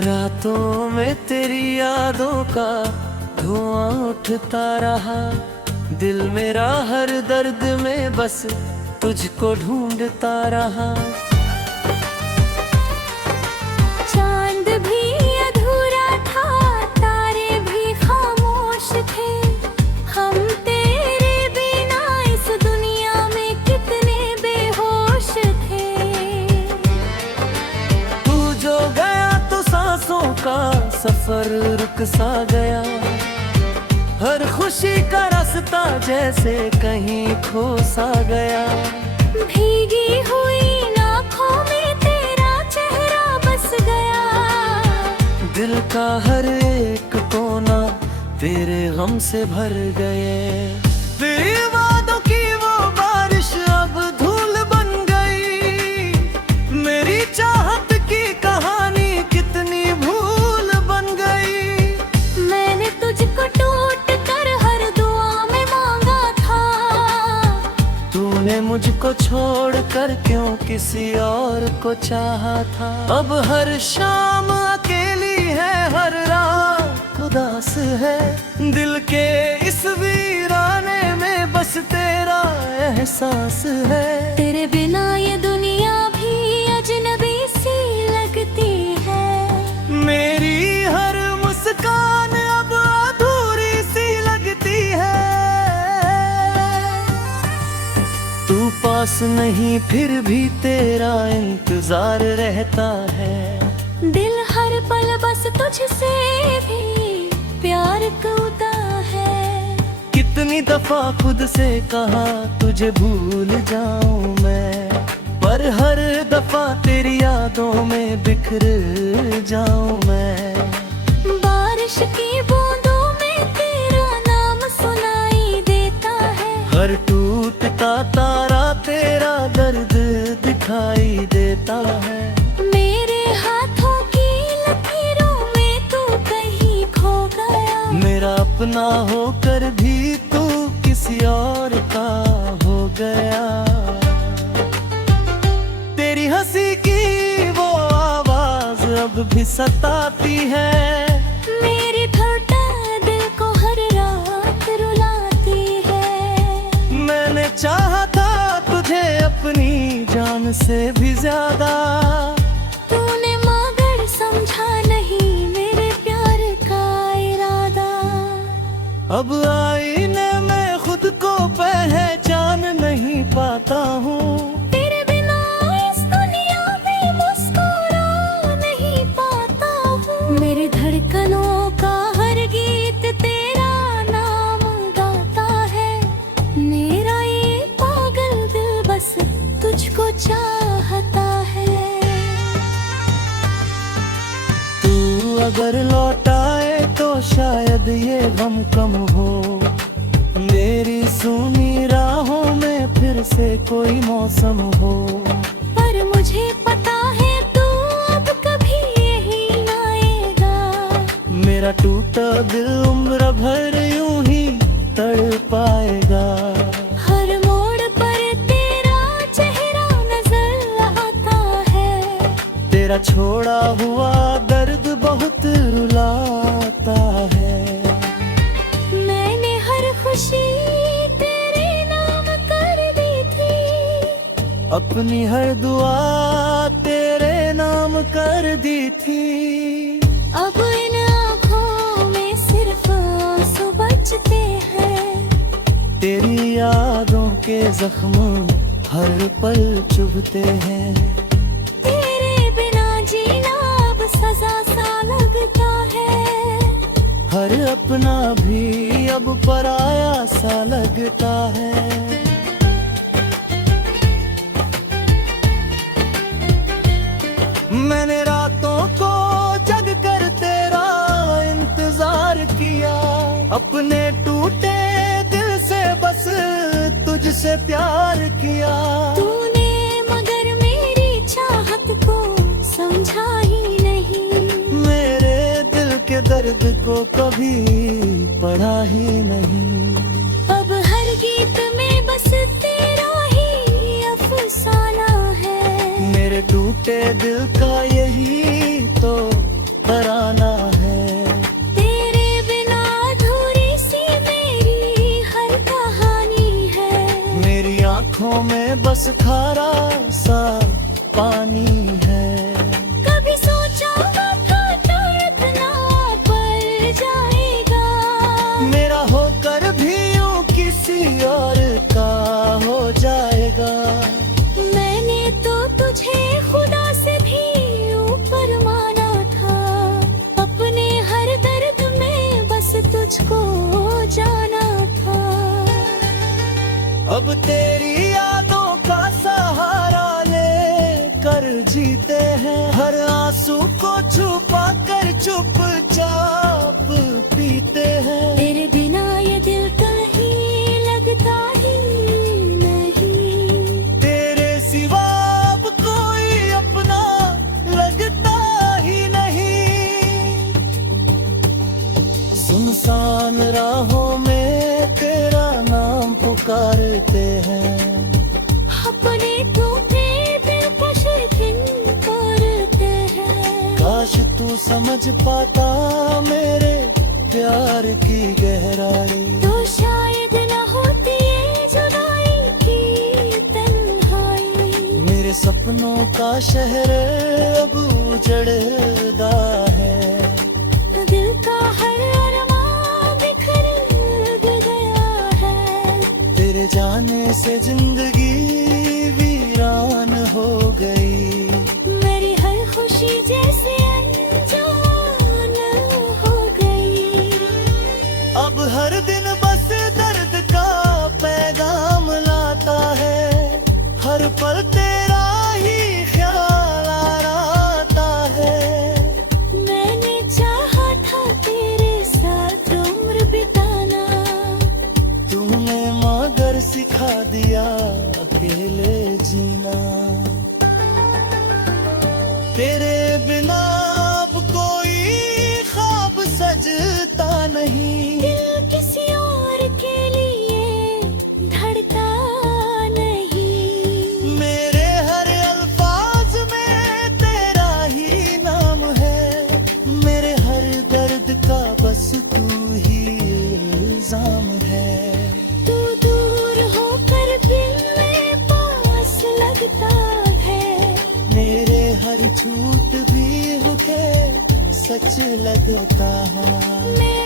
रातों में तेरी यादों का धुआं उठता रहा। दिल मेरा हर दर्द में बस तुझको ढूंढता रहा। चांद भी अधूरा था, तारे भी खामोश थे। हम तेरे बिना इस दुनिया में कितने बेहोश थे। तू जो गया तो सांसों का सफर रुक सा गया। हर खुशी का रास्ता जैसे कहीं खो सा गया। भीगी हुई आँखों में तेरा चेहरा बस गया। दिल का हर एक कोना तेरे गम से भर गए। तेरी वादों की वो बारिश अब धूल बन गई। मेरी चाहत की कहानी कितनी भूल बन गई। मैंने तुझको टूट कर हर दुआ में मांगा था। तूने मुझको छोड़ कर क्यों किसी और को चाहा था। अब हर शाम अकेली है, हर रात उदास है। दिल के इस वीराने में बस तेरा एहसास है। तेरे बिना ये दुनिया भी अजनबी सी लगती है। मेरी हर मुस्कान अब अधूरी सी लगती है। तू पास नहीं फिर भी तेरा इंतजार रहता है। दिल हर पल बस तुझसे भी प्यार करता है। कितनी दफा खुद से कहा तुझे भूल जाऊं मैं, पर हर दफा तेरी यादों में बिखर जाऊं मैं। बारिश की बूंदों में तेरा नाम सुनाई देता है। हर टूटता तारा तेरा दर्द दिखाई देता है। मेरे हाथों की लकीरों में तू कहीं खो गया। मेरा अपना होकर भी तू किसी और का हो गया। तेरी हंसी की वो आवाज अब भी सताती है। मेरी धड़कन दिल को हर रात रुलाती है। मैंने चाहा था तुझे अपनी जान से भी ज्यादा। तूने मगर समझा नहीं मेरे प्यार का इरादा। अब आईने में खुद को पहचान नहीं पाता हूँ। तेरे बिना इस दुनिया में मुस्कुरा नहीं पाता हूँ। मेरी धड़कनों का हर गीत तेरा नाम गाता है। मेरा ये पागल दिल बस तुझको चाहता है। तू अगर लौट आए तो शायद ये गम कम हो। मेरी सूनी राहों में फिर से कोई मौसम हो। पर मुझे पता है तू अब कभी यही ना आएगा। मेरा टूटा दिल उम्र भर यूं ही तड़पाएगा। हर मोड़ पर तेरा चेहरा नजर आता है। तेरा छोड़ा हुआ दर्द बहुत रुलाता है। मैंने हर खुशी तेरे नाम कर दी थी। अपनी हर दुआ तेरे नाम कर दी थी। अब इन आँखों में सिर्फ आंसू बचते हैं। तेरी यादों के जख्म हर पल चुभते हैं। तेरे बिना जीना अब सजा सा लगता है। हर अपना भी अब पराया सा लगता है। मैंने रातों को जग कर तेरा इंतजार किया। अपने टूटे दिल से बस तुझसे प्यार किया। तूने मगर मेरी चाहत को समझा ही नहीं। मेरे दिल के दर्द को कभी पढ़ा ही नहीं। अब हर गीत में बस तेरा ही अफसाना है। मेरे टूटे दिल का यही तो तराना है। तेरे बिना अधूरी सी मेरी हर कहानी है। मेरी आंखों में बस खारा सा पानी है। कभी सोचा न था तो इतना पड़ जाएगा। मेरा होकर भी यूं किसी और का हो जाएगा। मैंने तो तुझे खुदा से भी ऊपर माना था। अपने हर दर्द में बस तुझको जाना था। अब तेरी यादों का सहारा लेकर जीते हैं। हर आंसू को छुपा कर चुपचाप पीते हैं। तेरे बिना ये दिल कहीं लगता ही नहीं। तेरे सिवा अब कोई अपना लगता ही नहीं। सुनसान राहों में तेरा नाम पुकारते हैं। अपने टूटे दिलकश दिन करते हैं। काश तू समझ पाता मेरे प्यार की गहराई। तो शायद न होती ये जुदाई की तन्हाई। मेरे सपनों का शहर अब उजड़दा है। दिल का हर अरमान बिखर गया है। तेरे जाने से जिंदगी वीरान हो गई। मेरी हर खुशी जैसे अनजान हो गई। अब हर दिन बस दर्द का पैगाम लाता है। हर पल तेरा ही ख्याल आता है। मैंने चाहा था तेरे साथ उम्र बिताना। तूने मगर सिखा दिया अकेले जीना। तेरे बिना अब कोई ख्वाब सजता नहीं। दिल किसी और के लिए धड़का नहीं। मेरे हर अल्फाज में तेरा ही नाम है। मेरे हर दर्द का बस तू ही इल्जाम है। तू दूर होकर भी मेरे पास लगता है। मेरे हर झूठ भी होके सच लगता है। मैं